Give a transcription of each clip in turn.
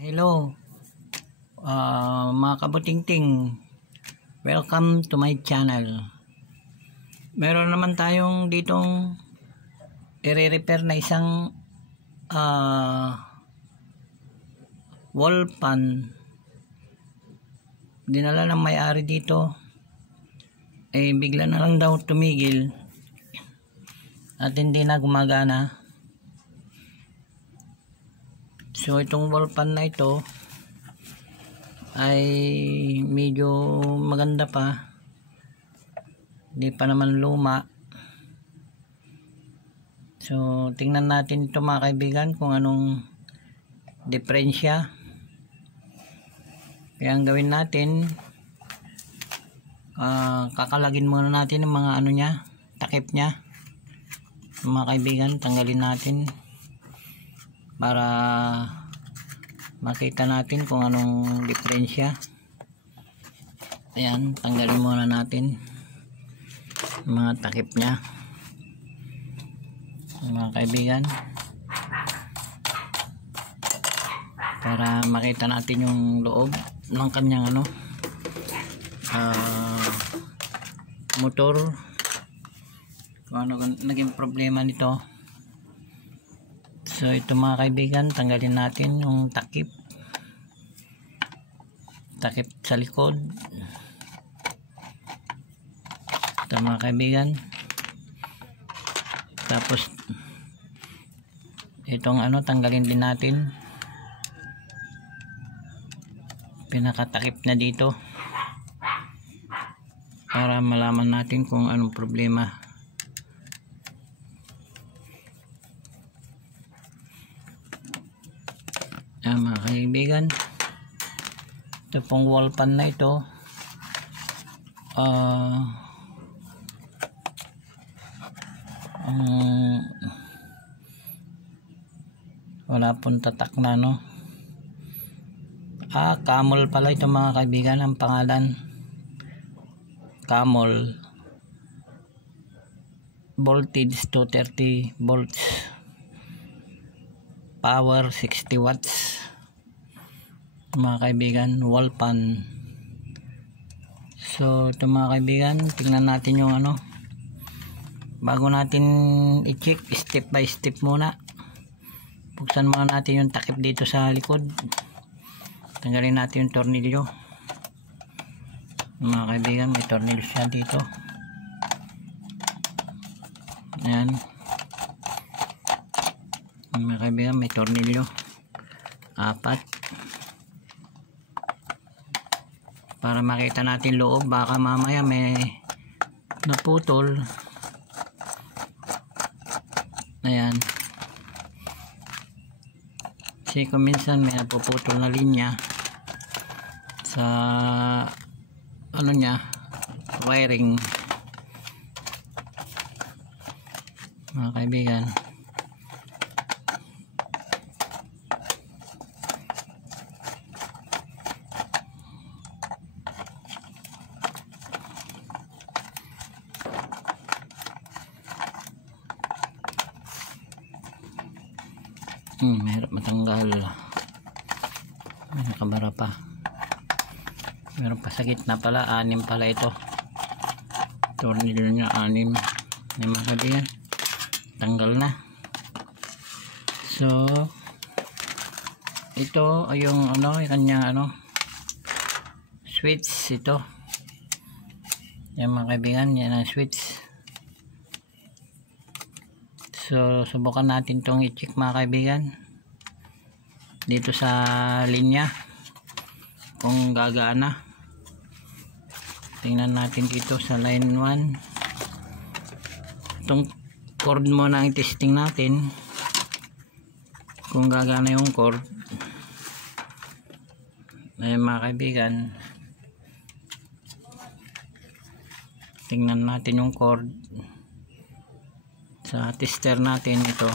Hello, mga kabutingting, welcome to my channel. Meron naman tayong ditong i-repair na isang wall fan. Dinala ng may-ari dito, bigla na lang daw tumigil at hindi na gumagana. So itong wall fan na ito ay medyo maganda pa, hindi pa naman luma. So tingnan natin ito mga kaibigan kung anong diferensya. Kaya ang gawin natin, kakalagin muna natin ang mga ano nya, takip nya mga kaibigan. Tanggalin natin para makita natin kung anong diferensya. Ayan, tanggalin muna natin mga takip nya mga kaibigan, para makita natin yung loob ng kanyang motor, kung ano naging problema nito. So ito mga kaibigan, tanggalin natin yung takip sa likod. Ito mga kaibigan. Tapos itong tanggalin din natin pinakatakip na dito, para malaman natin kung anong problema. Mga kaibigan, ito pong wall fan na ito, wala pong tatak na Camel pala ito mga kaibigan, ang pangalan Camel, voltage 230 volts, power 60 watts mga kaibigan, wall fan. So ito mga kaibigan, tingnan natin yung bago natin i-check, step by step muna. Buksan muna natin yung takip dito sa likod, tanggalin natin yung tornilyo mga kaibigan. May tornilyo siya dito, ayan mga kaibigan, may tornilyo 4 para makita natin loob. Baka mamaya may naputol. Ayan, kasi kung minsan may napuputol na linya sa nya, wiring mga kaibigan. Mahirap matanggal, may nakabara pa, meron pa sa gitna pala, 6 pala ito, tornilyo niya 6 na mga kaibigan. Tanggal na. So ito ay yung yung kanyang switch. Ito yan mga kaibigan, yan ang switch. So subukan natin itong i-check mga kaibigan dito sa linya kung gagana. Tingnan natin dito sa line 1, itong cord muna ang testing natin kung gagana yung cord. Ayan mga kaibigan, tingnan natin yung cord sa tester natin. Ito,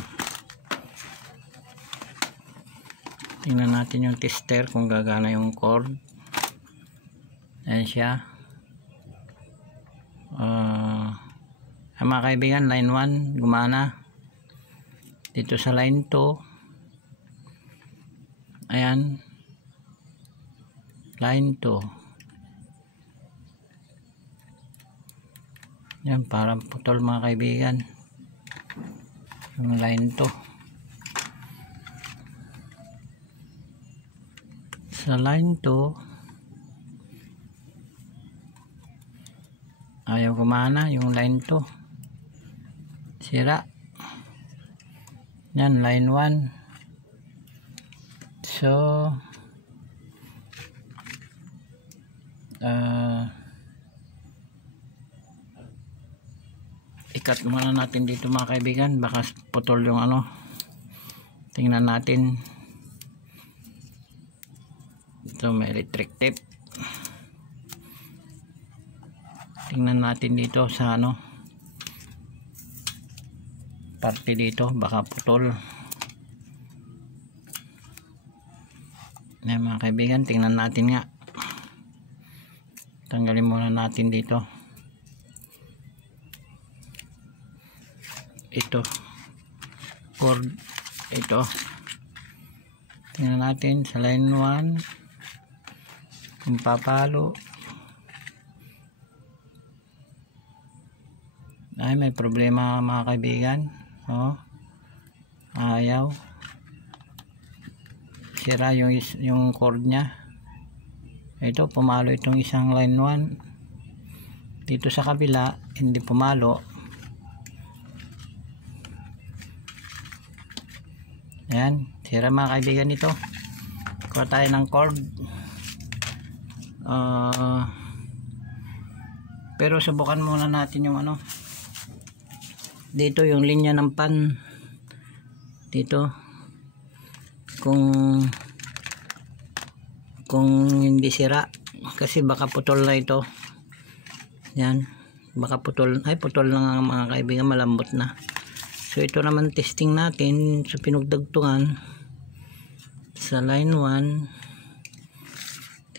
tingnan natin yung tester kung gagana yung cord. Ayan siya. Mga kaibigan, line 1 gumana. Dito sa line 2, ayan, line 2. Yan, parang putol mga kaibigan yung line 2. Sa line 2 ayaw gumana yung line 2, sira. Yan, line 1. So ikat muna natin dito mga kaibigan, baka putol yung ano. Tingnan natin. Ito may electric tape. Tingnan natin dito sa ano, parte dito, baka putol. Yan mga kaibigan, tingnan natin nga. Tanggalin muna natin dito. Ito cord, ito tingnan natin sa line 1 kung papalo. Ay, may problema mga kaibigan. Ayaw, sira yung cord nya. Ito, pumalo itong isang line 1. Dito sa kabila hindi pumalo. Ayan, sira mga kaibigan ito. Kuha tayo ng cord. Pero subukan muna natin yung ano. Dito yung linya ng pan. Dito. Kung hindi sira. Kasi baka putol na ito. Yan. Baka putol. Ay, putol na nga mga kaibigan. Malambot na. So ito naman testing natin sa pinagdagtungan sa line 1.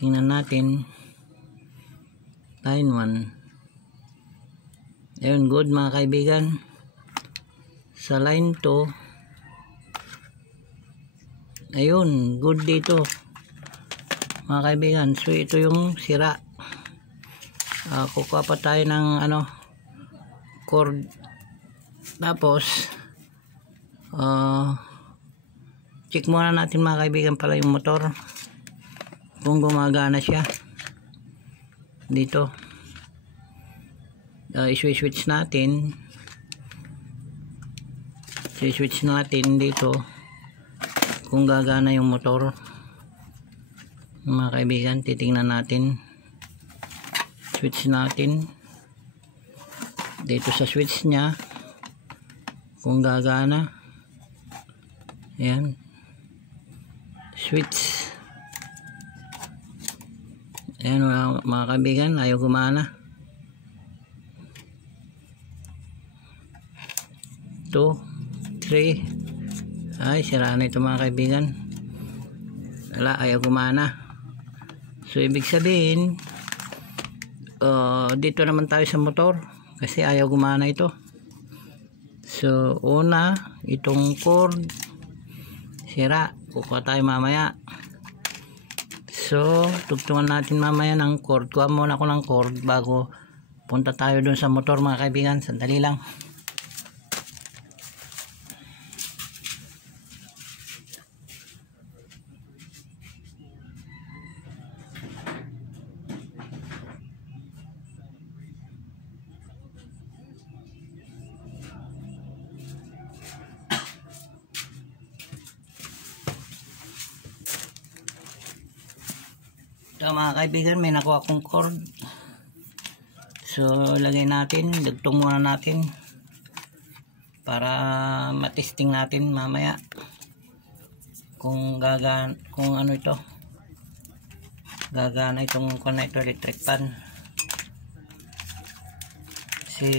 Tingnan natin line 1. Ayun, good mga kaibigan. Sa line 2, ayun, good dito mga kaibigan. So ito yung sira. Kukuha pa tayo ng ano, cord. Tapos check muna natin mga kaibigan pala yung motor kung gumagana siya. Dito i-switch natin. I-switch natin dito kung gagana yung motor mga kaibigan. Titingnan natin. Switch natin dito sa switch nya kung gagana. Ayan, switch. Ayan mga kaibigan, ayaw gumana. 2, 3. Ay, sira na ito mga kaibigan. Wala, ayaw gumana. So ibig sabihin dito naman tayo sa motor kasi ayaw gumana ito. So una, itong cord sira. Kukuha tayo mamaya. So tugtungan natin mamaya ng cord. Kuha muna ako ng cord bago punta tayo dun sa motor mga kaibigan. Sandali lang. Ito mga kaibigan, may nakuha akong cord. So lagay natin, dugtong muna natin para matesting natin mamaya kung ano ito, gagana itong connector electric pan. Kasi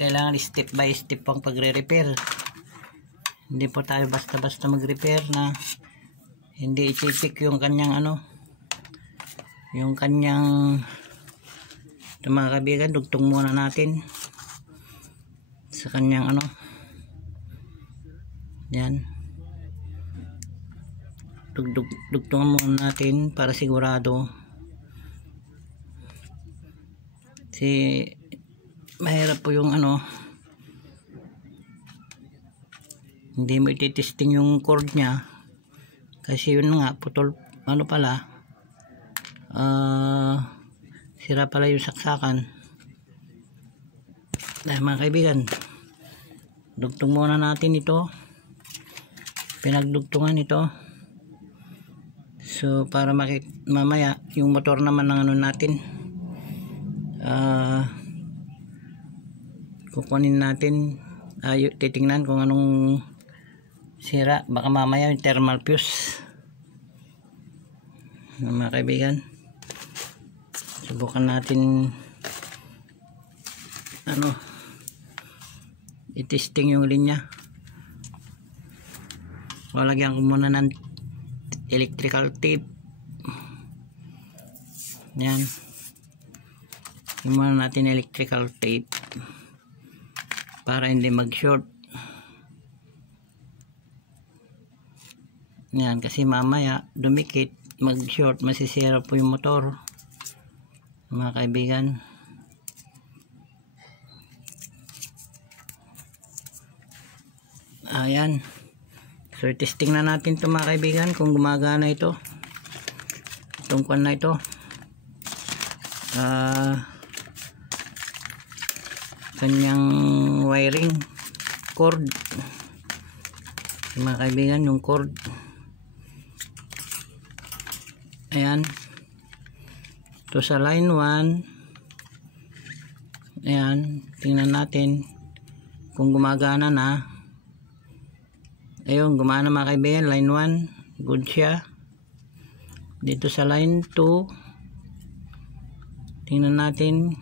kailangan step by step ang pagre-repair. Hindi po tayo basta-basta mag-repair na hindi i-check yung kanyang ano, yung kanyang. Ito mga kaibigan, dugtong muna natin sa kanyang ano. Yan, dugtungan muna natin para sigurado Kasi mahirap po yung ano, hindi mo ititesting yung cord nya kasi yun nga putol, ano pala, sira pala yung saksakan. Mga kaibigan, dugtong muna natin ito, pinagdugtungan ito. So para mamaya yung motor naman ng ano natin, kukunin natin, titingnan kung anong sira. Baka mamaya yung thermal fuse. Mga kaibigan, subukan natin ano, i-testing yung linya. Lalagyan ko muna ng electrical tape. Yan, muna natin electrical tape para hindi mag short. Yan, kasi mamaya dumikit, mag short, masisira po yung motor, mga kaibigan. Ayan, so testing na natin ito mga kaibigan kung gumagana ito, itong kwan na ito. Kanyang wiring cord, mga kaibigan, yung cord. Ayan, ito sa line 1. Ayan, tingnan natin kung gumagana na. Ayun, gumana mga kaibigan, line 1, good siya. Dito sa line 2, tingnan natin.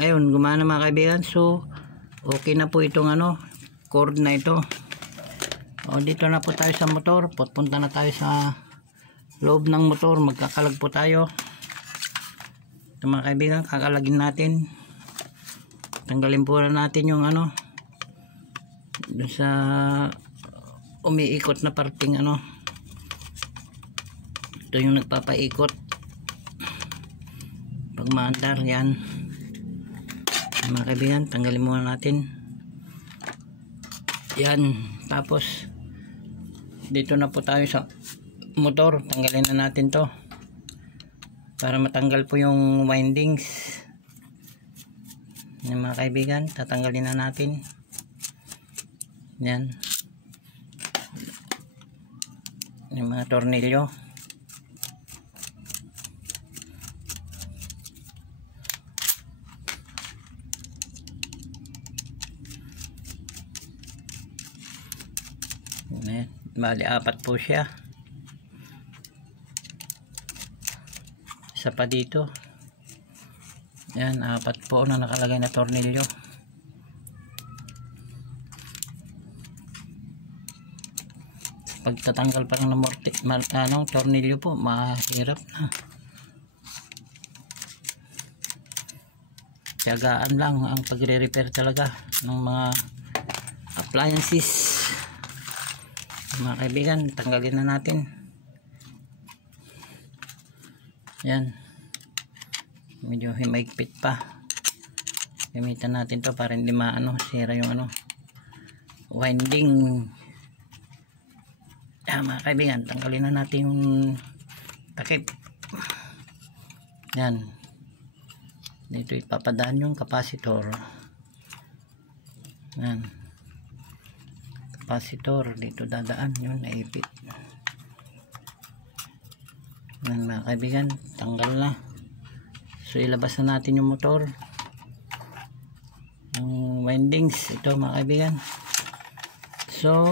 Ayun, gumana mga kaibigan. So okay na po itong ano, cord na ito. Dito na po tayo sa motor. Punta na tayo sa loob ng motor. Magkakalag po tayo. Ito mga kaibigan, kakalagin natin. Tanggalin po na natin yung ano, doon sa umiikot na parting ano. Ito yung nagpapaikot pag maandar. Yan mga kaibigan, tanggalin muna natin yan. Tapos dito na po tayo sa motor. Tanggalin na natin to para matanggal po yung windings. Yan mga kaibigan, tatanggalin na natin yan, yung mga tornilyo. Bali 4 po siya, isa pa dito. Yan, 4 po na nakalagay na tornilyo. Pagtatanggal pa lang ng tornilyo po, mahirap na. Tiyagaan lang ang pagre-repair talaga ng mga appliances. Mga kaibigan, tanggalin na natin yan. Medyo himaigpit pa, gamitan natin to para hindi sira yung ano, winding. Mga kaibigan, tanggalin na natin yung takip. Yan, dito ipapadaan yung capacitor. Yan, capacitor dito dadaan, yun naipit. Yan mga kaibigan, tanggal na. So ilabas na natin yung motor, yung windings. Ito mga kaibigan, so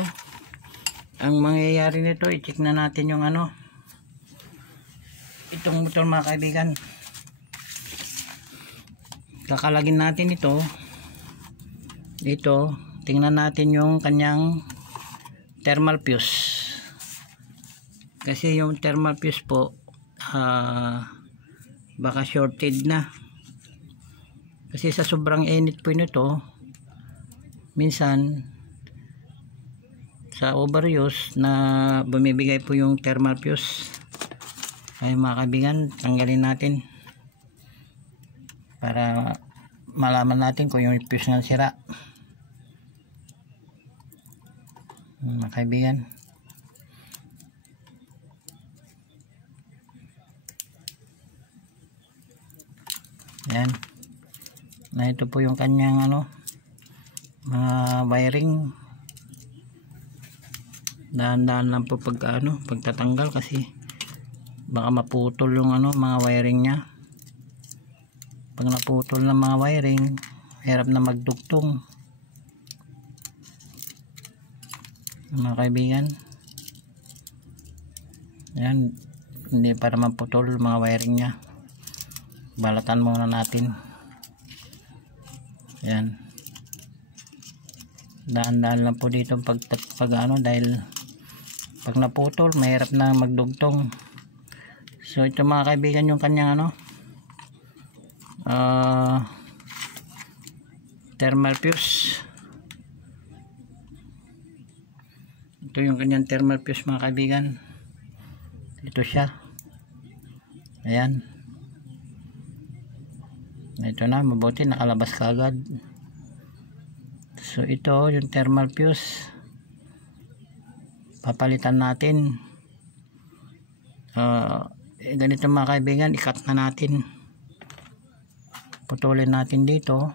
ang mangyayari nito, i-check na natin yung ano, itong motor mga kaibigan. Kakalagin natin ito dito. Tingnan natin yung kanyang thermal fuse, kasi yung thermal fuse po baka shorted na, kasi sa sobrang init po nito, minsan sa overuse na bumibigay po yung thermal fuse. Ay mga kaibigan, tanggalin natin. para malaman natin kung yung fuse nga sira. Mga kaibigan, yan na, ito po yung kanyang mga wiring. Dahan-dahan lang po pagtatanggal kasi baka maputol yung mga wiring nya. Pag naputol ng mga wiring, hirap na magdugtong, mga kaibigan. Yan, hindi para maputol mga wiring nya, balatan muna natin. Yan, dahan-dahan lang po dito pag dahil pag naputol mahirap na magdugtong. So ito mga kaibigan yung kanyang thermal fuse. Ito yung kanyang thermal fuse mga kaibigan. Ito siya, ayan. Ito na, mabuti nakalabas kaagad. So ito yung thermal fuse, papalitan natin. Ganito mga kaibigan, i-cut na natin, putulin natin dito.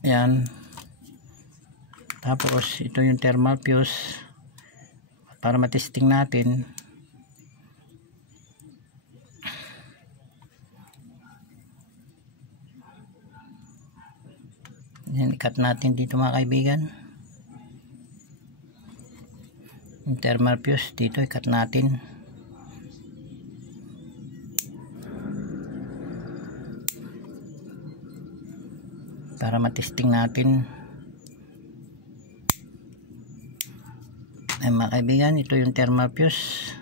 Yan, tapos ito yung thermal fuse para matesting natin. Yan, i-cut natin dito mga kaibigan. Yung thermal fuse dito, i-cut natin. Para matesting natin. Ay mga kaibigan, ito yung thermal fuse.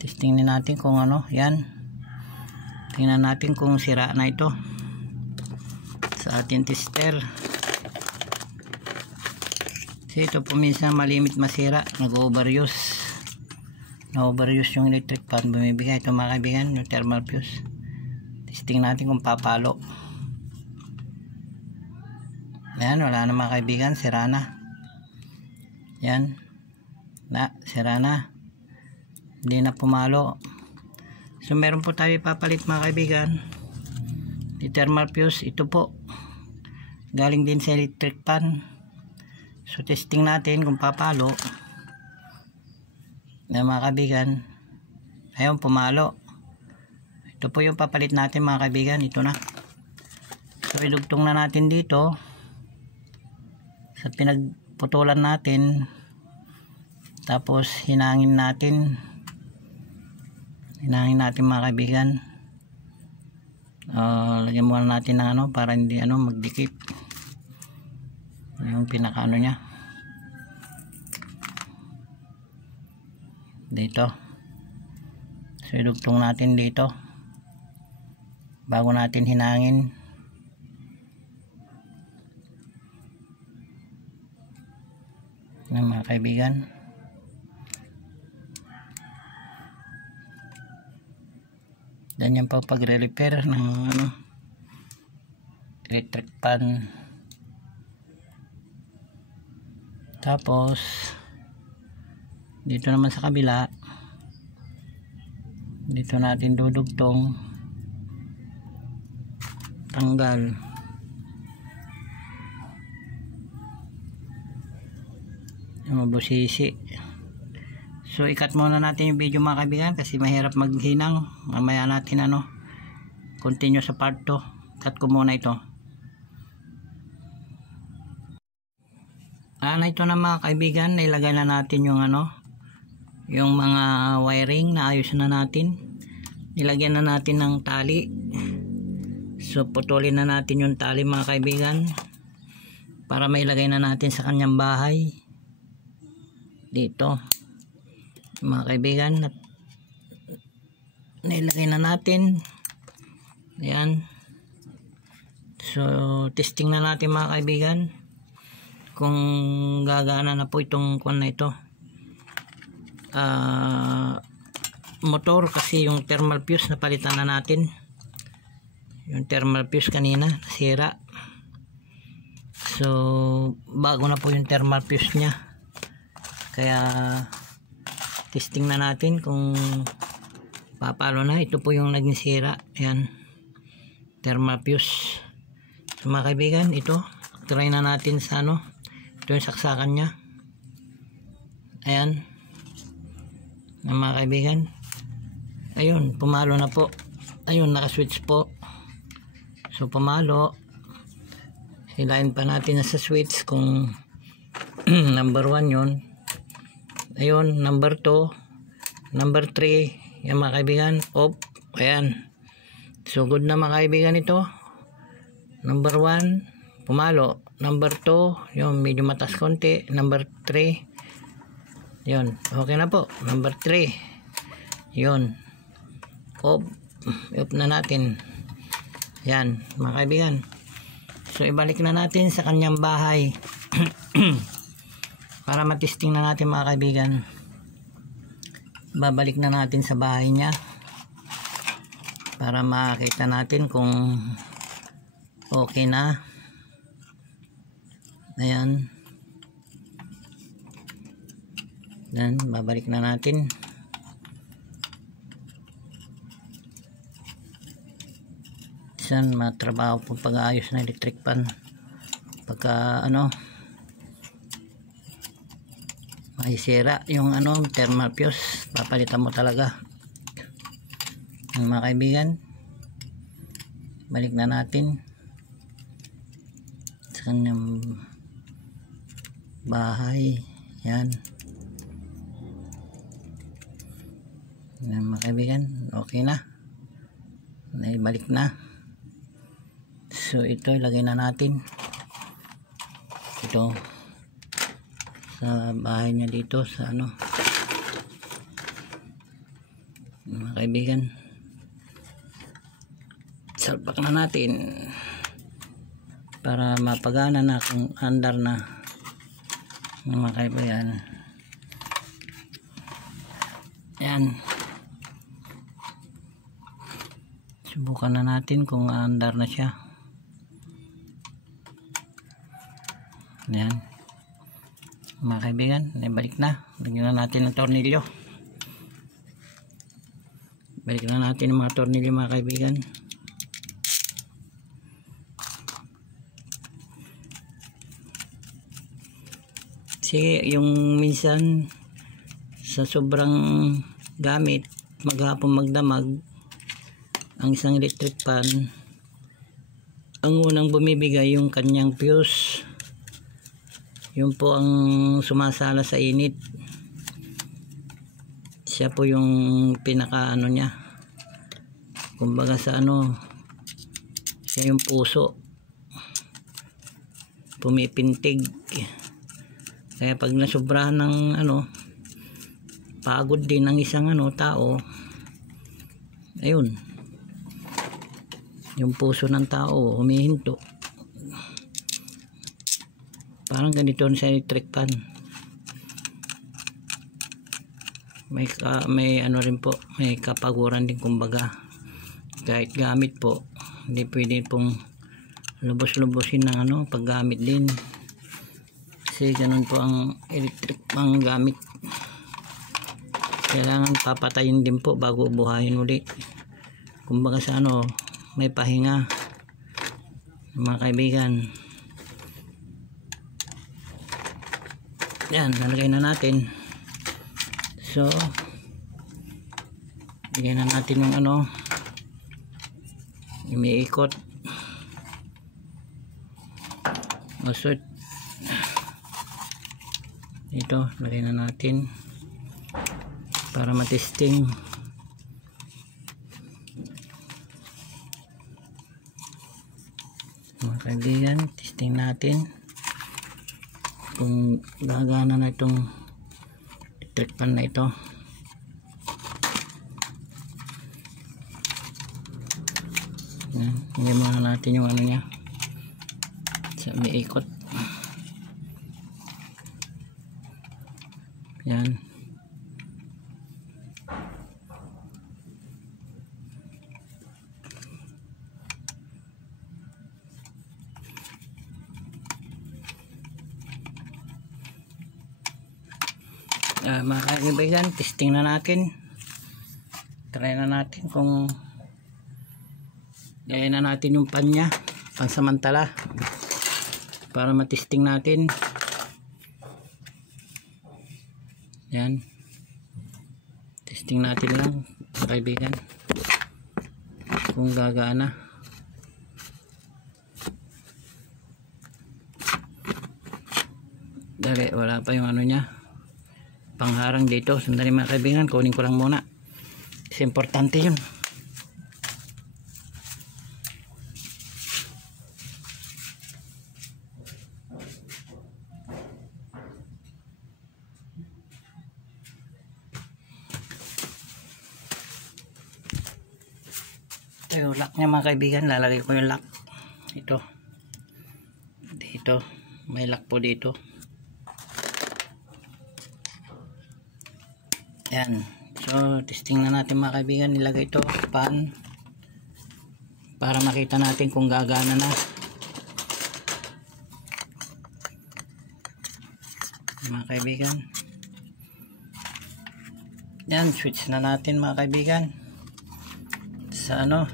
Testing natin kung yan. Tingnan natin kung sira na ito sa ating tester. Ito po minsan malimit masira, nag-overuse yung electric fan, bumibigay. Ito mga kaibigan, yung thermal fuse. Testing natin kung papalo. Yan, wala na mga kaibigan, sira na. Yan, sira na, hindi na pumalo. So meron po tayo ipapalit mga kaibigan. Yung thermal fuse, ito po galing din sa electric fan. So testing natin kung papalo. Yan mga kaibigan, ayun, pumalo. Ito po yung papalit natin mga kaibigan, ito na. So idugtong na natin dito sa pinagputulan natin, tapos hinangin natin mga kaibigan. Lagyan muna natin ng para hindi magdikit yung pinakaano nya dito. So idugtong natin dito bago natin hinangin. Yan mga kaibigan, ganyan pa pagre-repair ng electric fan. Tapos dito naman sa kabila, dito natin dudugtong, tanggal. Yung mabusisi. So i-cut muna natin yung video mga kaibigan kasi mahirap maghinang. Mamaya natin continue sa part 2. Cut ko muna ito. Ito na mga kaibigan, nailagay na natin yung yung mga wiring, naayos na natin. Nilagyan na natin ng tali. So putulin na natin yung tali mga kaibigan para mailagay na natin sa kanyang bahay. Dito mga kaibigan, nailagay na natin. Ayan. So testing na natin mga kaibigan kung gagana na po itong kwan na ito. motor kasi yung thermal fuse napalitan na natin. Yung thermal fuse kanina nasira. So bago na po yung thermal fuse nya. Kaya testing na natin kung papalo na. Ito po yung naging sira. Ayan, thermal fuse. So mga kaibigan, ito try na natin sa ano, ito yung saksakan nya. Ayan mga kaibigan, ayun, pumalo na po. Ayun, naka-switch po. So pumalo, hilahin pa natin na sa switch kung number 1 yun. Ayun, number 2, number 3, yan mga kaibigan, off. Ayan, so good na mga kaibigan ito. Number 1 pumalo, number 2 yung medyo matas konti, number 3 yun, okay na po. Number 3 yun, off na natin. Yan mga kaibigan, so ibalik na natin sa kanyang bahay para matesting na natin mga kaibigan. Babalik na natin sa bahay niya para makita natin kung okay na. Ayan, then babalik na natin. San matrabaho po pag-aayos ng electric pan pagka ano may sira yung ano thermal fuse, papalitan mo talaga. Mga kaibigan, balik na natin sa kanyang bahay. Yan mga kaibigan, okay na, naibalik na. So ito ilagay na natin ito sa bahay niya dito sa ano mga kaibigan. Salpak na natin para mapagana na kung andar na mga kaibigan. Yan, subukan na natin kung andar na siya. Yan mga kaibigan, balik na. Lagyan na natin ng tornilyo. Balik na natin ang mga tornilyo mga kaibigan. Kasi yung minsan sa sobrang gamit maghapon magdamag ang isang electric pan, ang unang bumibigay yung kanyang fuse. Yun po ang sumasala sa init. Siya po yung pinaka ano niya, kumbaga sa ano, siya yung puso, pumipintig. Kaya pag nasobrahan ng ano, pagod din ng isang ano tao, ayun, yung puso ng tao humihinto. Parang ganito sa electric pan. May ano rin po, may kapaguran din kumbaga. Kahit gamit po, hindi pwede pong lubos-lubosin ng ano paggamit din. Kasi ganun po ang electric pang gamit. Kailangan papatayin din po bago buhayin uli. Kumbaga sa ano, may pahinga mga kaibigan. Yan, nalagay na natin. So bigyan na natin yung ano, umiikot. Masot ito, lagay na natin para matesting. Mga kaibigan, testing natin kung gagana na itong electric pan na ito. Hindi muna natin yung ano niya sa may ikot. Yan, Mga kaibigan, testing na natin. Try na natin kung gaya na natin yung pan nya pansamantala para matesting natin. Yan, testing natin lang mga kaibigan kung gagana. Dali, wala pa yung ano nya pangharang dito. Sandali mga kaibigan, kunin ko lang muna kasi importante yun. Ito yung lock nya mga kaibigan. Lalagay ko yung lock ito dito, may lock po dito. Yan, so testing na natin mga kaibigan. Nilagay ito pan para makita natin kung gagana na mga kaibigan. Yan, switch na natin mga kaibigan sa ano,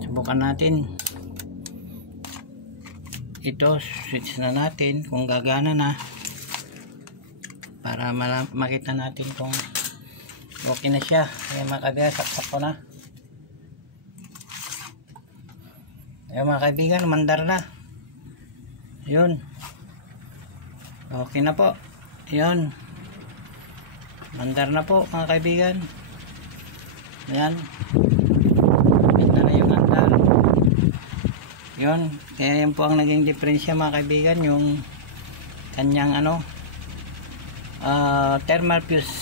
subukan natin ito. Switch na natin kung gagana na para makita natin kung okay na siya. Ayan mga kaibigan, saksak ko na. Ayan mga kaibigan, mandar na. Yun, okay na po. Yun, mandar na po mga kaibigan. Ayan, kita na yung andar. Yun, kaya yan po ang naging diferensya mga kaibigan, yung kanyang ano, thermal fuse.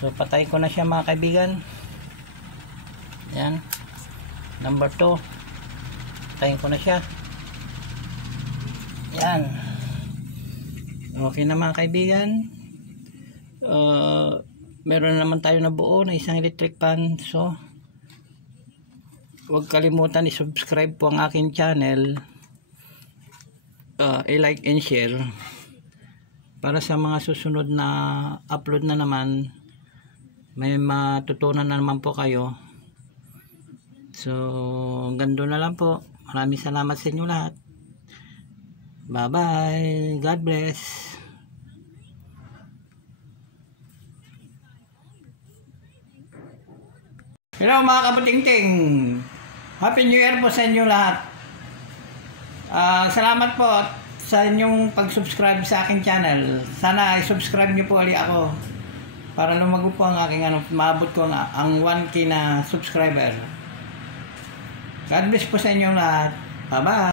So patay ko na siya mga kaibigan. Yan, number 2, patayin ko na siya. Yan, okay na mga kaibigan. Meron naman tayo na buo na isang electric pan. So huwag kalimutan i-subscribe po ang aking channel, i-like and share para sa mga susunod na upload na naman may matutunan na naman po kayo. So gando na lang po. Maraming salamat sa inyo lahat. Bye bye, God bless. Hello mga kaputingting, Happy New Year po sa inyo lahat. Salamat po sa inyong pag-subscribe sa aking channel. Sana i-subscribe niyo po ulit ako para lumago po ang aking ano, maabot ko ang 1K na subscriber. God bless po sa inyo lahat. Bye bye.